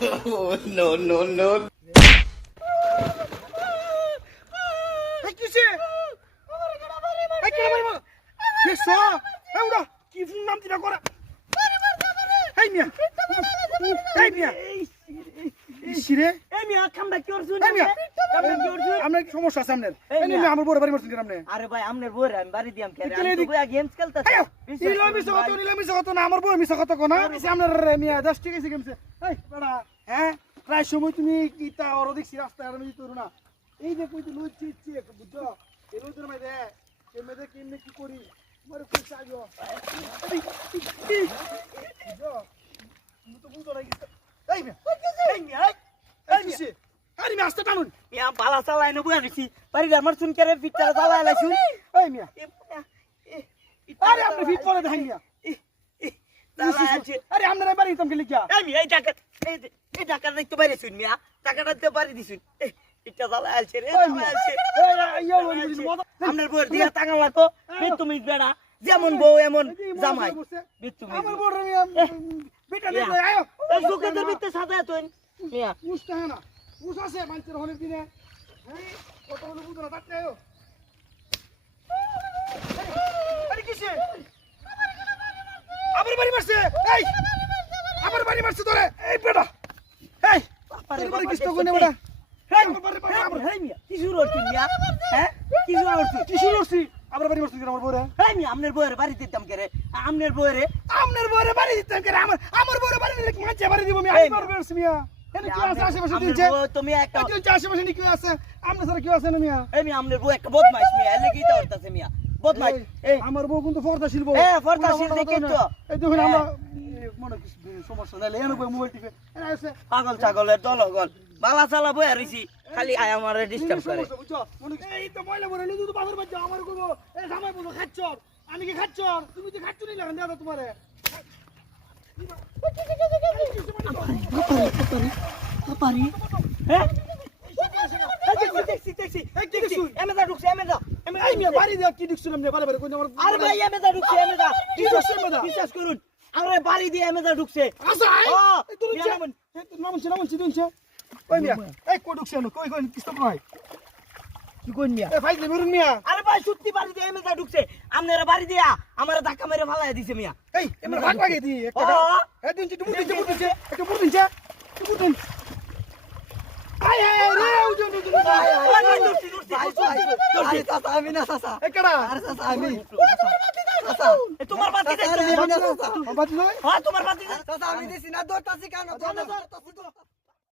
no, no, no. উড়া কি phone নাম দিনা করে এই মিয়া এই মিয়া এই মিয়া কামটা কি করছুন এই মিয়া কামটা কি করছুন আপনার কি সমস্যা আছে আপনার আমার বড় বাড়ি মারছেন আপনি আরে ভাই আমনের বউরে আমি বাড়ি দিয়াম আমি তো গেমস খেলতাছি ইলো মিছে কত ইলো মিছে কত না আমার বউ মিছে কত কোনা মিছে আপনার মিয়া দশ ঠিক আছে কেমছে এই বেড়া হ্যাঁ প্রায় সময় তুমি কি তা অর দেখছি রাস্তায় আর আমি তোর না এই যে কই তো লুচি ইচ্ছে বুঝছ এই লুচির মধ্যে এই মধ্যে কেমনে কি করি মরে কই চাইও বুঝছ তুমি তো বুঝো না এই মিয়া এই মিয়া এই কিসে আস্তে টানুন মিয়া বালা চালাই না বইয়া দিছি বাড়ি আমার শুন করে ফিটটা চালাই লাইছুন মিয়া আরে আপনি ফিট করে দেখাই মিয়া আরে আপনারা বাড়ি তুমি এই মিয়া এই টাকা এই দেখতে বাইরে শুন মিয়া টাকাটা পারি দিছুন চালাই আলছে রে ইয়া ওই টাকা লাগতো তুমি বেড়া যেমন বউ এমন জামাই তুমি আমার বড় মিয়া বেটা নিয়ে ইয়া। আয়ো সাদা তুই মিয়া উস্তা আছে মানুষের হলের দিনে হ্যাঁ কত বড় বুঝো না তাতে আয়ো আরে কিসে আমার বাড়ি মারছে এই আমার বাড়ি মারছে তোরে এই বেটা। এই তোর বাড়ি কিস তো কোনে বেটা আমার বাড়ি বাড়ি মিয়া হ্যাঁ বাড়ি মারছে বউরে আমনের বউয়ের বাড়ি দিতাম কে আমনের বউয়ের। আপনার বউরে বাড়ি দিতেন কেন আমার আমার বউরে বাড়ি দিলে মাঝে বাড়ি দিব আমি আমি পারবে মিয়া। তুমি একটা আছে আমরা স্যার কি আছে? না মিয়া? এই মিয়া আমনের বউ একটা বদমাইশ মিয়া এলে কি করতেছে মিয়া? বদমাইশ এই আমার বউ কিন্তু ফর্দাশীল বউ। হ্যাঁ, ফর্দাশীল দেখেই তো। এই দেখুন হ্যাঁ। আমরা মনে সমস্যা নাই। এনে বই মোবাইল টিপে। আছে। পাগল ছাগলের দলগল বালা চালা বইয়া রইছি। খালি আয় আমারে ডিস্টার্ব করে। এই তো ময়লা বলে আমার এই জামাই বলো খাচ্ছর আমি কি খাচ্ছর তুমি তো খাচ্ছ নি লাগেন দাদা তোমারে। পারি হ্যাঁ দেখছি দেখছি দেখছি? এমেদা ঢুকছে এমেদা এই মিয়া বাড়ি দেয়া কি দেখছিলাম না বারে বারে কই আমার আরে ভাই এমেদা ঢুকছে কি ঢুকছে এমেদা? বিশ্বাস করুন আরে বাড়ি দিয়ে এমেদা ঢুকছে আসা এই ও, এই তুই মিয়া নামুন। এই তুই নামুন নামুন দিনছে ওই মিয়া এই কই ঢুকছে না কই কই কিস্ত নয় কি কোন মিয়া এই ফাইলে মেরুন মিয়া সত্যি বাড়ি দিয়ে এমেদা ঢুকছে আপনারা বাড়ি দিয়া আমার ধাক্কা মেরে ফালাই দিছে মিয়া এই এমন ভাগ ভাগে দি একটা। এই একটা দিন আয় আয় আয় রে উজন উজন আয় আয় ভাই, ভাই, ঢুকছি, ঢুকছি, ঢুকছি, ঢুকছি। আমি না চাচা এই কেডা আমি তোমার বাতি দেখছ? না বাতি হ্যাঁ তোমার বাতি চাচা আমি দিছি না দৌড়তাছি কেন